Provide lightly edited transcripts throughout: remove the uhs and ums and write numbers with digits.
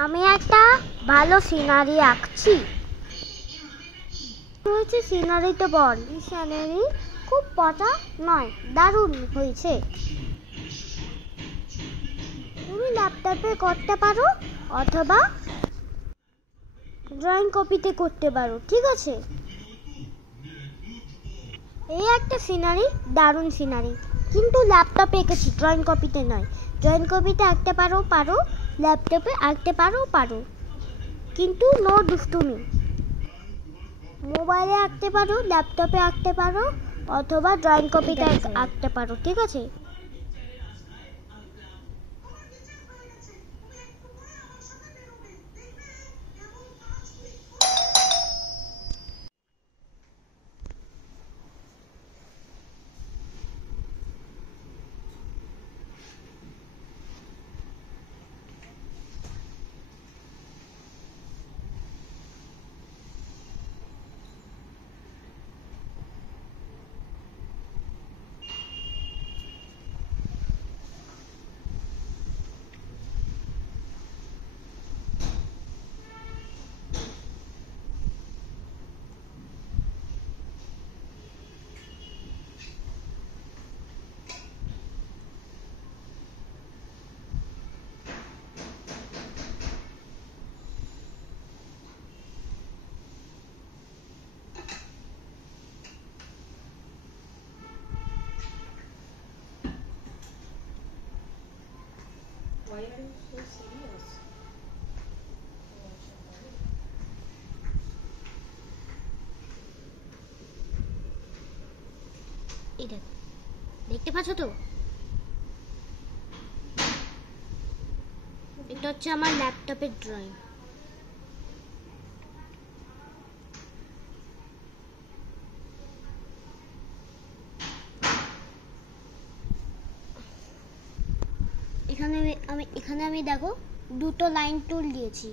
আমি একটা ভালো সিনারি আঁকছি। হয়েছে সিনারিতে বল, সিনারি খুব পচা নয়, দারুণ হয়েছে। তুমি ল্যাপটপে করতে পারো অথবা ড্রয়িং কপিতে করতে পারো, ঠিক আছে? এই একটা সিনারি, দারুণ সিনারি, কিন্তু ল্যাপটপে এঁকেছি, ড্রয়িং কপিতে নয়। ড্রয়িং কপিতে আঁকতে পারো, ল্যাপটপে আঁকতে পারো, কিন্তু নো দুষ্টুমি। মোবাইলে আঁকতে পারো, ল্যাপটপে আঁকতে পারো অথবা ড্রয়িং কপিতে আঁকতে পারো, ঠিক আছে? Why are you so serious? এই দেখো, দেখতে পাচ্ছ তো? এটা হচ্ছে আমার ল্যাপটপের ড্রয়িং। এখানে আমি দেখো দুটো লাইন টুল দিয়েছি,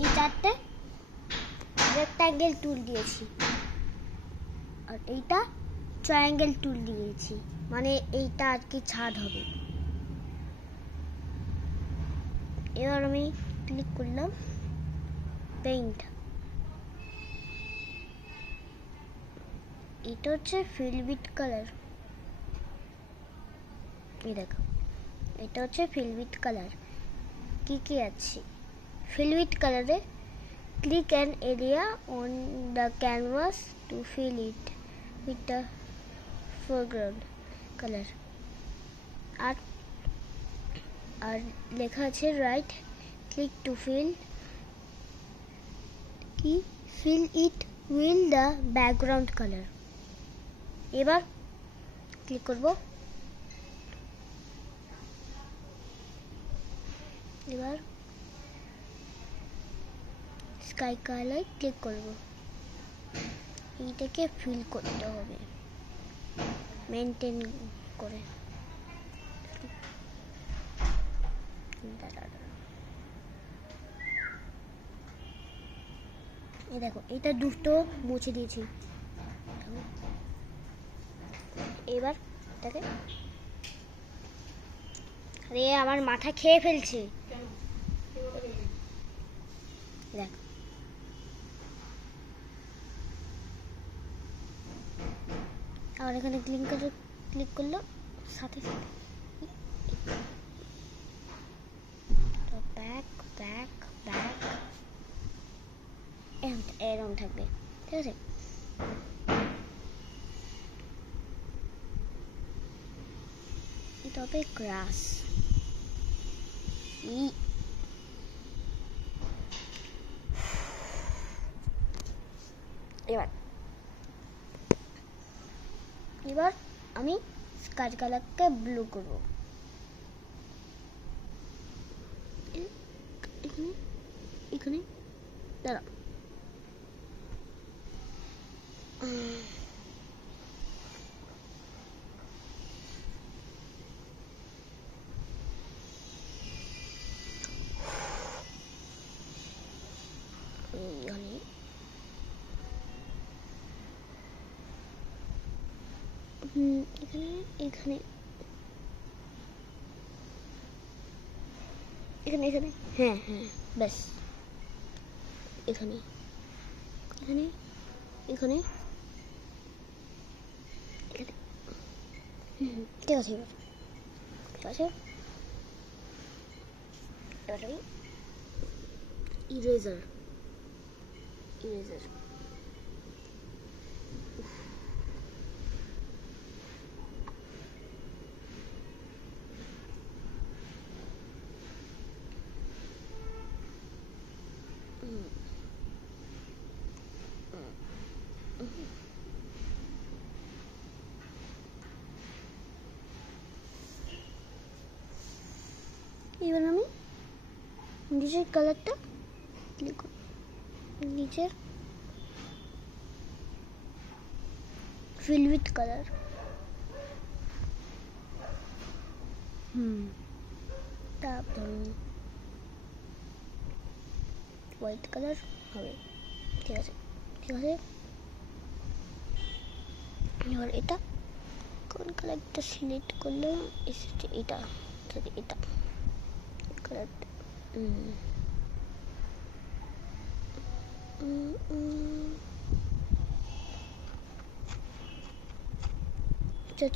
এই চারটে রেক্ট্যাঙ্গেল টুল দিয়েছি, আর এইটা ট্রায়াঙ্গেল টুল দিয়েছি, মানে এইটা আর কি ছাদ হবে। এবার আমি ক্লিক করলাম পেইন্ট। এটা হচ্ছে ফিল উইথ কালার। এই দেখো, এটা হচ্ছে ফিল উইথ কালার। কি আছে ফিল উইথ কালারে? Click an area on the canvas to fill it with the foreground color। আর লেখা আছে right click to fill it with the background color। এবার ক্লিক করব, এবার স্কাই কালার ক্লিক করব। এইটাকে ফিল করতে হবে মেনটেন করে। এই দেখো, এটা দুটো মুছে দিয়েছি। এবার এটাকে, আরে আমার মাথা খেয়ে ফেলছে। দেখো, আর এখানে ক্লিক করলো, সাথে সাথে ব্যাক ব্যাক ব্যাক এরকম থাকবে, ঠিক আছে? তবে গ্রাস এবার আমি স্কাই কালারকে ব্লু করব। এখানে দাঁড়া, এখানে এখানে এখানে, হ্যাঁ হ্যাঁ, ব্যাস এখানে এখানে এখানে এখানে। ঠিক আছে, এবার ঠিক আছে। এবার আমি ইরেজার ইরেজার এবার আমি নিচের কালারটা ক্লিক করব, নিচের ফিল উইথ কালার। তারপর হোয়াইট কালার হবে। ঠিক আছে ঠিক আছে। এবার এটা কোন কালারটা সিলেক্ট করলাম, এটা সরি এটা কালারটা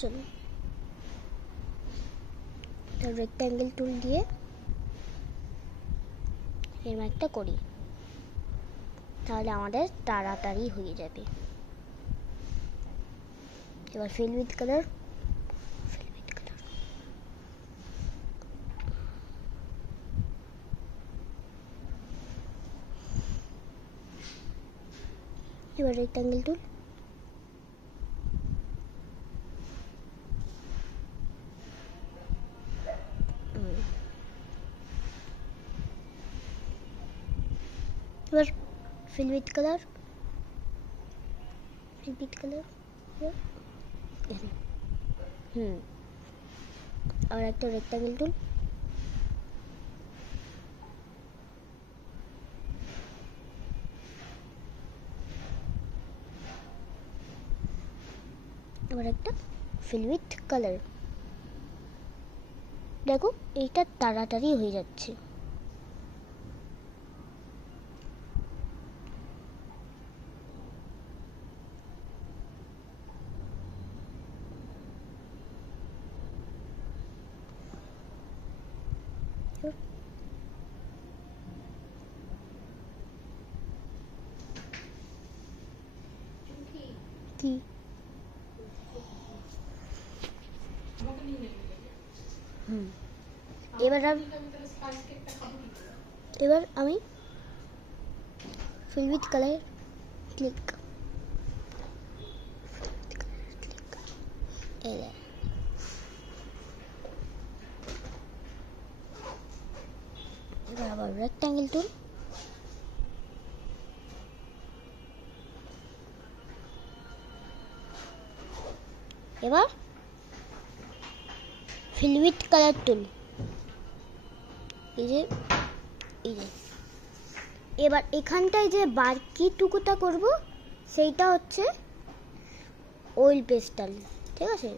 চলো রেক্ট্যাঙ্গেল টুল দিয়ে এরকম একটা করি, তাহলে আমাদের তাড়াতাড়ি হয়ে যাবে। এবার ফিল উইথ কালার, এবার রেক্ট্যাঙ্গেল টুল, এবার fill with colour, fill with colour, আর একটা রেক্ট্যাঙ্গেল টুল, এবার একটা ফিল উইথ কালার। দেখো এইটা তাড়াতাড়ি হয়ে যাচ্ছে। কি এবার আমি ফিল উইথ কালার ক্লিক, এবার আবার রেক্ট্যাঙ্গেল টুল, এবার ফিল উইথ কালার টুল, এই যে এবার এখানটায় যে বাকিটুকুটা করব সেইটা হচ্ছে অয়েল পেস্টাল। ঠিক আছে,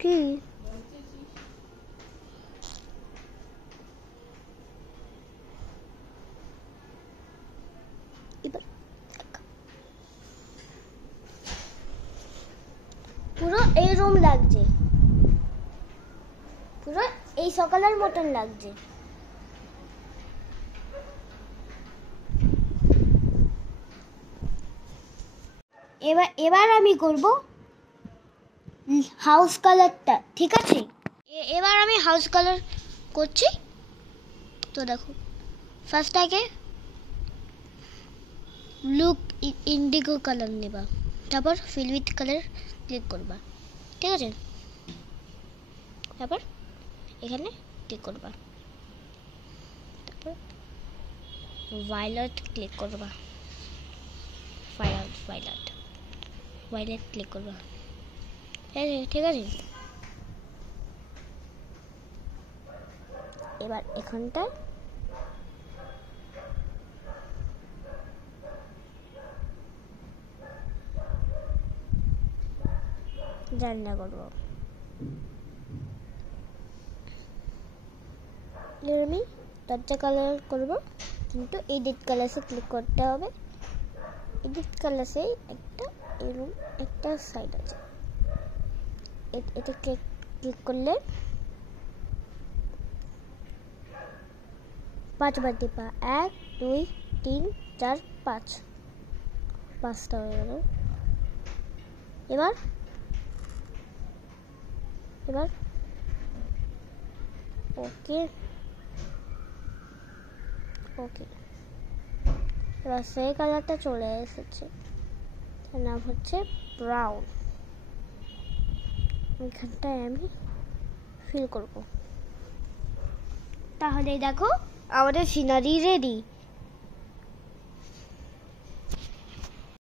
কি এবার পুরো এইরকম লাগছে, পুরো এই সকালের মতন লাগছে। এবার আমি করব হাউস কালারটা। ঠিক আছে, এবার আমি হাউস কালার করছি। তো দেখো ফার্স্ট আগে ব্লু ইন্ডিগো কালার নেবা, তারপর ফিল উইথ কালার ক্লিক করবা, ঠিক আছে? তারপর এখানে ক্লিক করবা, তারপর ভায়োলেট ক্লিক করবা, ভায়োলেট ক্লিক করবা, ঠিক আছে? এবার এখানটা জানলা করবো। এবার আমি দরজা কালার করবো, কিন্তু এডিট কালার্সে ক্লিক করতে হবে। এডিট কালার্সে এরকম একটা সাইড আছে, এটা ক্লিক করলে 5 বার টিপা, 1 2 3 4 5, 5টা হয়ে গেল। এবার ওকে, এবার সেই কালারটা চলে এসেছে, তার নাম হচ্ছে ব্রাউন। এখানটায় আমি ফিল করব। তাহলে দেখো আমাদের সিনারি রেডি।